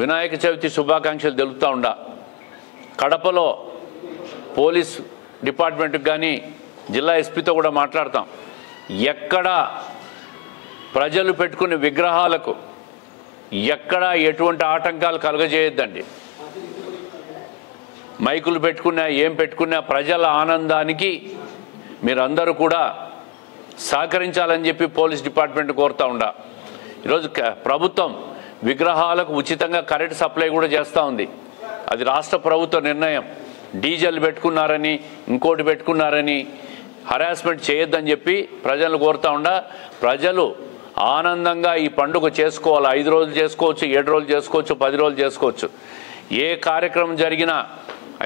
వినాయక చవితి శుభాకాంక్షలు తెలుపుతూ ఉండా. కడపలో పోలీస్ డిపార్ట్మెంట్కి కానీ జిల్లా ఎస్పీతో కూడా మాట్లాడతాం. ఎక్కడ ప్రజలు పెట్టుకునే విగ్రహాలకు ఎక్కడ ఎటువంటి ఆటంకాలు కలుగజేయొద్దండి. మైకులు పెట్టుకున్నా ఏం పెట్టుకున్నా ప్రజల ఆనందానికి మీరందరూ కూడా సహకరించాలని చెప్పి పోలీస్ డిపార్ట్మెంట్ కోరుతూ ఉండా. ఈరోజు ప్రభుత్వం విగ్రహాలకు ఉచితంగా కరెంట్ సప్లై కూడా చేస్తూ ఉంది. అది రాష్ట్ర ప్రభుత్వ నిర్ణయం. డీజిల్ పెట్టుకున్నారని ఇంకోటి పెట్టుకున్నారని హరాస్మెంట్ చేయొద్దని చెప్పి ప్రజలను కోరుతూ ఉండా. ప్రజలు ఆనందంగా ఈ పండుగ చేసుకోవాలి. 5 రోజులు చేసుకోవచ్చు, 7 రోజులు చేసుకోవచ్చు, 10 రోజులు చేసుకోవచ్చు. ఏ కార్యక్రమం జరిగినా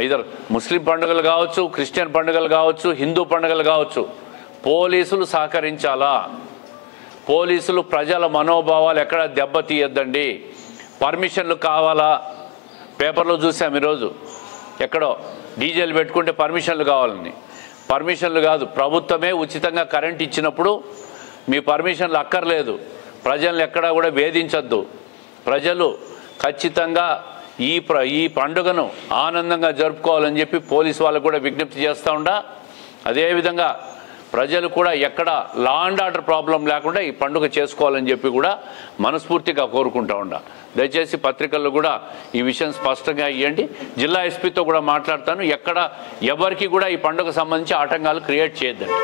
ఐదర్ ముస్లిం పండుగలు కావచ్చు, క్రిస్టియన్ పండుగలు కావచ్చు, హిందూ పండుగలు కావచ్చు, పోలీసులు సహకరించాలా. పోలీసులు ప్రజల మనోభావాలు ఎక్కడ దెబ్బతీయొద్దండి. పర్మిషన్లు కావాలా? పేపర్లో చూసాం ఈరోజు ఎక్కడో డీజిల్ పెట్టుకుంటే పర్మిషన్లు కావాలని. పర్మిషన్లు కాదు, ప్రభుత్వమే ఉచితంగా కరెంట్ ఇచ్చినప్పుడు మీ పర్మిషన్లు అక్కర్లేదు. ప్రజలను ఎక్కడా కూడా వేధించద్దు. ప్రజలు ఖచ్చితంగా ఈ పండుగను ఆనందంగా జరుపుకోవాలని చెప్పి పోలీసు వాళ్ళకు కూడా విజ్ఞప్తి చేస్తూ ఉండా. అదేవిధంగా ప్రజలు కూడా ఎక్కడ లా అండ్ ఆర్డర్ ప్రాబ్లం లేకుండా ఈ పండుగ చేసుకోవాలని చెప్పి కూడా మనస్ఫూర్తిగా కోరుకుంటూ ఉండా. దయచేసి పత్రికల్లో కూడా ఈ విషయం స్పష్టంగా ఇవ్వండి. జిల్లా ఎస్పీతో కూడా మాట్లాడతాను. ఎక్కడ ఎవరికి కూడా ఈ పండుగ సంబంధించి ఆటంకాలు క్రియేట్ చేయొద్దండి.